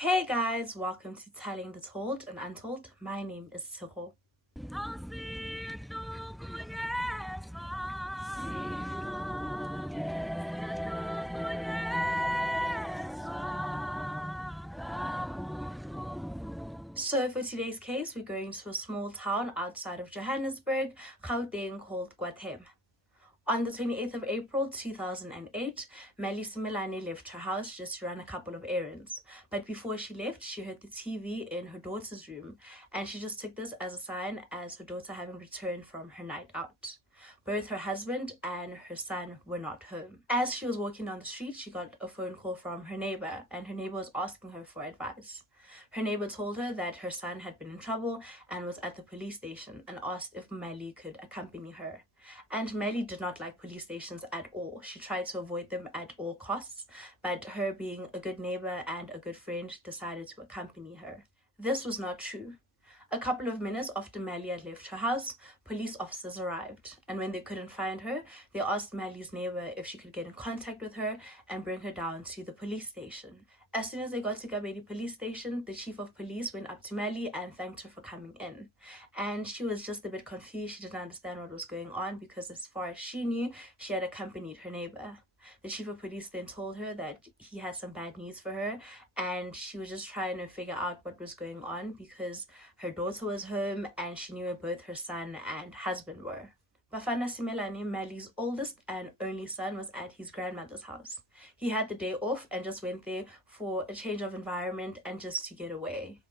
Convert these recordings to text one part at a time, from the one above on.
Hey guys, welcome to Telling the Told and Untold. My name is Tshego. So for today's case, we're going to a small town outside of Johannesburg, Gauteng, called Guatem. On the 28th of April 2008, Eudy Simelane left her house just to run a couple of errands. But before she left, she heard the TV in her daughter's room, and she just took this as a sign as her daughter having returned from her night out. Both her husband and her son were not home. As she was walking down the street, she got a phone call from her neighbor, and her neighbor was asking her for advice. Her neighbor told her that her son had been in trouble and was at the police station and asked if Eudy could accompany her. And Eudy did not like police stations at all. She tried to avoid them at all costs, but her being a good neighbor and a good friend decided to accompany her. This was not true. A couple of minutes after Eudy had left her house, police officers arrived, and when they couldn't find her, they asked Eudy's neighbor if she could get in contact with her and bring her down to the police station. As soon as they got to GBV police station, the chief of police went up to Eudy and thanked her for coming in. And she was just a bit confused. She didn't understand what was going on because as far as she knew, she had accompanied her neighbor. The chief of police then told her that he had some bad news for her, and she was just trying to figure out what was going on because her daughter was home and she knew where both her son and husband were. Bayana Simelane, Eudy's oldest and only son, was at his grandmother's house. He had the day off and just went there for a change of environment and just to get away.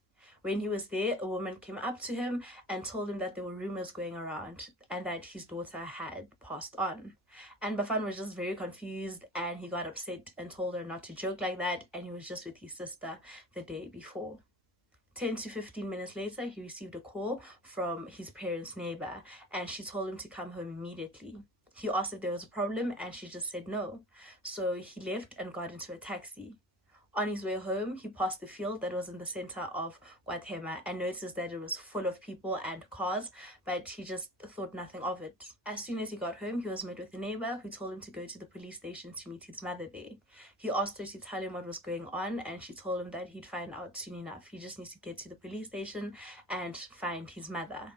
When he was there, a woman came up to him and told him that there were rumors going around and that his daughter had passed on. And Bafana was just very confused and he got upset and told her not to joke like that, and he was just with his sister the day before. 10 to 15 minutes later, he received a call from his parents' neighbor and she told him to come home immediately. He asked if there was a problem and she just said no. So he left and got into a taxi. On his way home, he passed the field that was in the center of Guatem and noticed that it was full of people and cars, but he just thought nothing of it. As soon as he got home, he was met with a neighbor who told him to go to the police station to meet his mother there. He asked her to tell him what was going on, and she told him that he'd find out soon enough. He just needs to get to the police station and find his mother.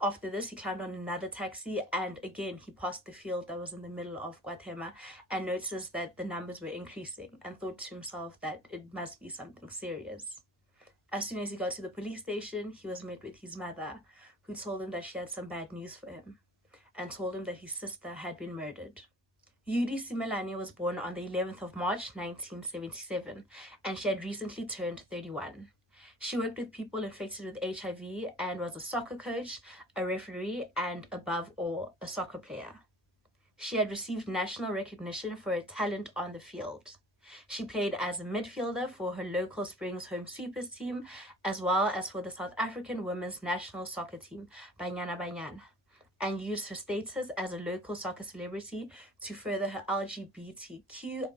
After this, he climbed on another taxi and again he passed the field that was in the middle of Guatem and noticed that the numbers were increasing and thought to himself that it must be something serious. As soon as he got to the police station, he was met with his mother, who told him that she had some bad news for him and told him that his sister had been murdered. Eudy Simelane was born on the 11th of March 1977 and she had recently turned 31. She worked with people infected with HIV and was a soccer coach, a referee, and above all, a soccer player. She had received national recognition for her talent on the field. She played as a midfielder for her local Springs Home Sweepers team, as well as for the South African women's national soccer team, Bayana Bayana, and used her status as a local soccer celebrity to further her LGBTQIA+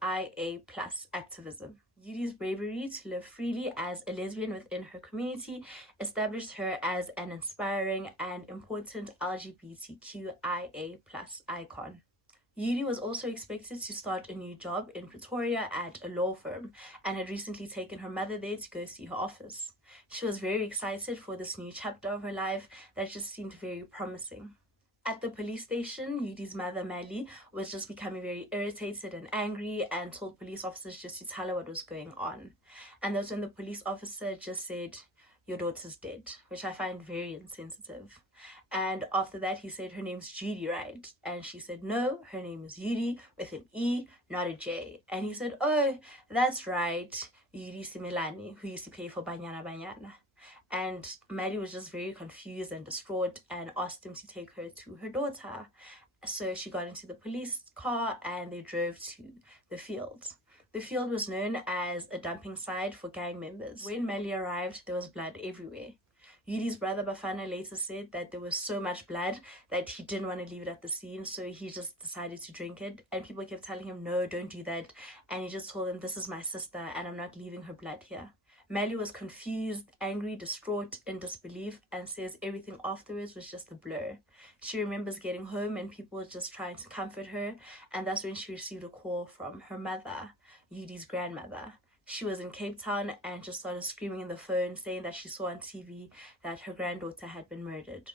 activism. Eudy's bravery to live freely as a lesbian within her community established her as an inspiring and important LGBTQIA+ icon. Eudy was also expected to start a new job in Pretoria at a law firm and had recently taken her mother there to go see her office. She was very excited for this new chapter of her life that just seemed very promising. At the police station, Eudy's mother, Eudy, was just becoming very irritated and angry and told police officers just to tell her what was going on. And that's when the police officer just said, "Your daughter's dead," which I find very insensitive. And after that, he said, "Her name's Judy, right?" And she said, "No, her name is Eudy with an E, not a J." And he said, "Oh, that's right, Eudy Simelane, who used to play for Bayana Bayana." And Eudy was just very confused and distraught and asked him to take her to her daughter. So she got into the police car and they drove to the field. The field was known as a dumping site for gang members. When Eudy arrived, there was blood everywhere. Eudy's brother Bafana later said that there was so much blood that he didn't want to leave it at the scene, so he just decided to drink it. And people kept telling him, "No, don't do that." And he just told them, "This is my sister and I'm not leaving her blood here." Eudy was confused, angry, distraught, in disbelief, and says everything afterwards was just a blur. She remembers getting home and people just trying to comfort her, and that's when she received a call from her mother, Eudy's grandmother. She was in Cape Town and just started screaming in the phone, saying that she saw on TV that her granddaughter had been murdered.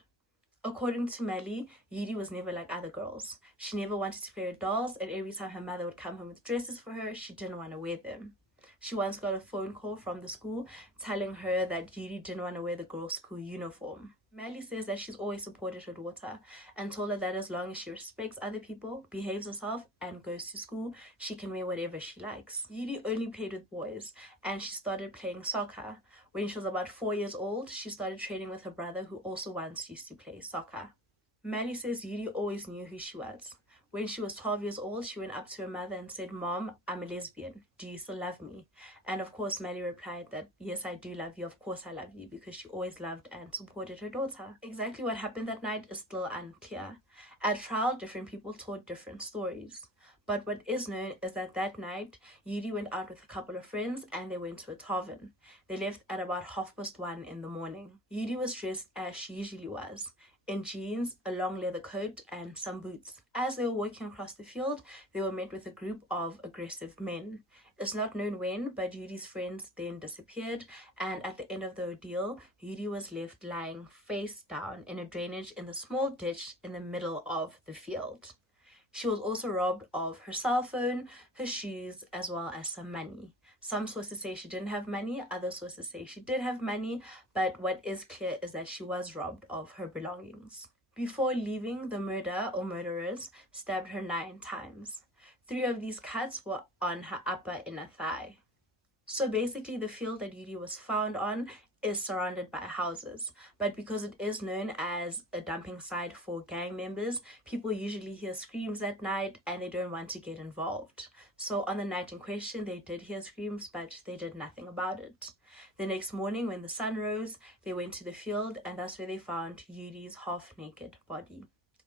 According to Melly, Eudy was never like other girls. She never wanted to play with dolls, and every time her mother would come home with dresses for her, she didn't want to wear them. She once got a phone call from the school telling her that Eudy didn't want to wear the girls' school uniform. Melly says that she's always supported her daughter and told her that as long as she respects other people, behaves herself, and goes to school, she can wear whatever she likes. Eudy only played with boys, and she started playing soccer. When she was about 4 years old, she started training with her brother, who also once used to play soccer. Melly says Eudy always knew who she was. When she was 12 years old, she went up to her mother and said, "Mom, I'm a lesbian. Do you still love me?" And of course, Melly replied that, "Yes, I do love you. Of course I love you," because she always loved and supported her daughter. Exactly what happened that night is still unclear. At trial, different people told different stories. But what is known is that night, Eudy went out with a couple of friends and they went to a tavern. They left at about 1:30 in the morning. Eudy was dressed as she usually was, in jeans, a long leather coat, and some boots. As they were walking across the field, they were met with a group of aggressive men. It's not known when, but Eudy's friends then disappeared, and at the end of the ordeal, Eudy was left lying face down in a drainage in the small ditch in the middle of the field. She was also robbed of her cell phone, her shoes, as well as some money. Some sources say she didn't have money, other sources say she did have money, but what is clear is that she was robbed of her belongings. Before leaving, the murderer or murderers stabbed her 9 times. 3 of these cuts were on her upper inner thigh. So basically, the field that Eudy was found on is surrounded by houses, but because it is known as a dumping site for gang members, people usually hear screams at night and they don't want to get involved. So on the night in question, they did hear screams, but they did nothing about it. The next morning, when the sun rose, they went to the field, and that's where they found Eudy's half-naked body.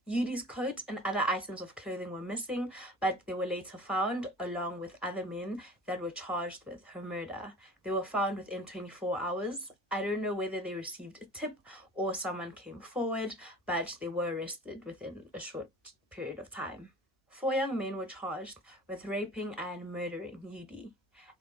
Eudy's coat and other items of clothing were missing, but they were later found along with other men that were charged with her murder. They were found within 24 hours. I don't know whether they received a tip or someone came forward, but they were arrested within a short period of time. 4 young men were charged with raping and murdering Eudy.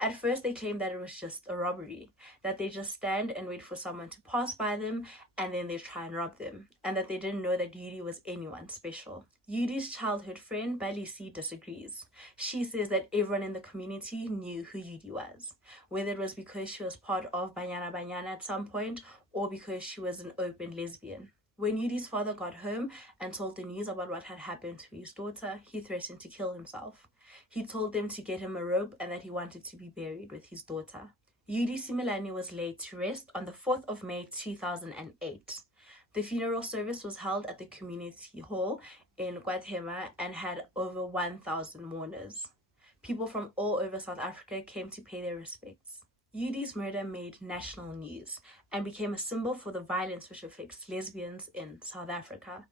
At first, they claimed that it was just a robbery, that they just stand and wait for someone to pass by them and then they try and rob them, and that they didn't know that Eudy was anyone special. Eudy's childhood friend, Balisi, disagrees. She says that everyone in the community knew who Eudy was, whether it was because she was part of Bayana Bayana at some point or because she was an open lesbian. When Eudy's father got home and told the news about what had happened to his daughter, he threatened to kill himself. He told them to get him a rope and that he wanted to be buried with his daughter. Eudy Simelane was laid to rest on the 4th of May 2008. The funeral service was held at the community hall in Guatemala and had over 1,000 mourners. People from all over South Africa came to pay their respects. Eudy's murder made national news and became a symbol for the violence which affects lesbians in South Africa.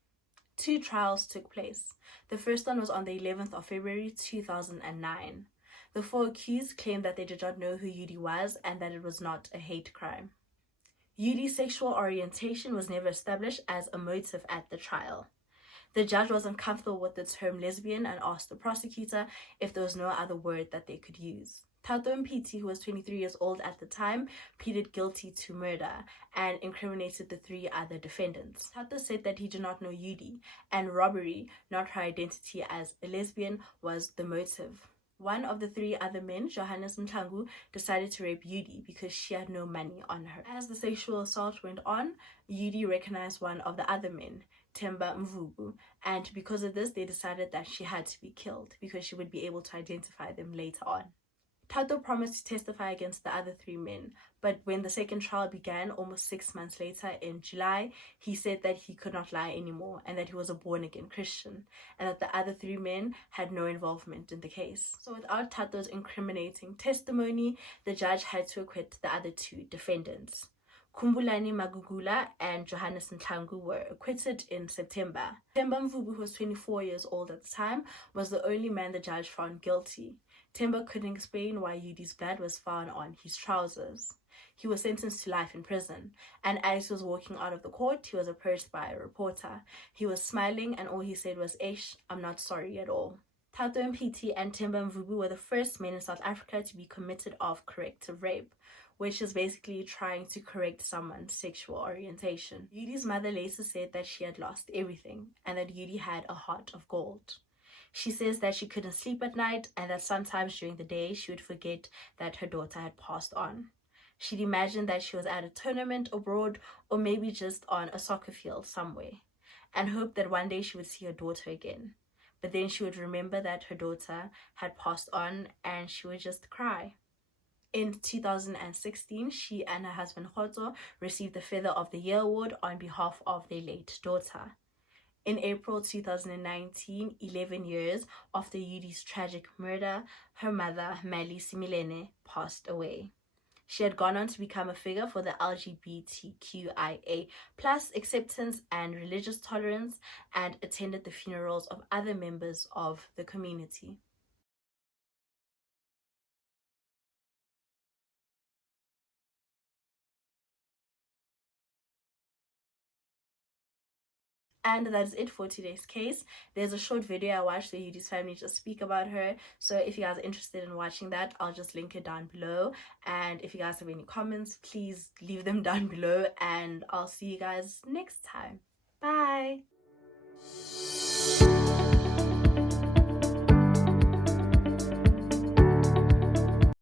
2 trials took place. The first one was on the 11th of February 2009. The 4 accused claimed that they did not know who Eudy was and that it was not a hate crime. Eudy's sexual orientation was never established as a motive at the trial. The judge wasn't comfortable with the term lesbian and asked the prosecutor if there was no other word that they could use. Tato Mpiti, who was 23 years old at the time, pleaded guilty to murder and incriminated the 3 other defendants. Tato said that he did not know Eudy, and robbery, not her identity as a lesbian, was the motive. One of the 3 other men, Johannes Mtlangu, decided to rape Eudy because she had no money on her. As the sexual assault went on, Eudy recognized one of the other men, Themba Mvubu, and because of this, they decided that she had to be killed because she would be able to identify them later on. Tato promised to testify against the other 3 men, but when the second trial began almost 6 months later in July, he said that he could not lie anymore and that he was a born-again Christian and that the other 3 men had no involvement in the case. So without Tato's incriminating testimony, the judge had to acquit the other 2 defendants. Kumbulani Magugula and Johannes Mtlangu were acquitted in September. Themba Mvubu, who was 24 years old at the time, was the only man the judge found guilty. Themba couldn't explain why Eudy's blood was found on his trousers. He was sentenced to life in prison, and as he was walking out of the court, he was approached by a reporter. He was smiling, and all he said was, "Eish, I'm not sorry at all." Thato Mpiti and Themba Mvubu were the first men in South Africa to be convicted of corrective rape, which is basically trying to correct someone's sexual orientation. Eudy's mother later said that she had lost everything and that Eudy had a heart of gold. She says that she couldn't sleep at night and that sometimes during the day she would forget that her daughter had passed on. She'd imagine that she was at a tournament abroad or maybe just on a soccer field somewhere, and hoped that one day she would see her daughter again. But then she would remember that her daughter had passed on and she would just cry. In 2016, she and her husband Khotso received the Feather of the Year award on behalf of their late daughter. In April 2019, 11 years after Eudy's tragic murder, her mother, Eudy Simelane, passed away. She had gone on to become a figure for the LGBTQIA plus acceptance and religious tolerance and attended the funerals of other members of the community. And that is it for today's case. There's a short video I watched where Eudy's family just speak about her. So if you guys are interested in watching that, I'll just link it down below. And if you guys have any comments, please leave them down below. And I'll see you guys next time. Bye.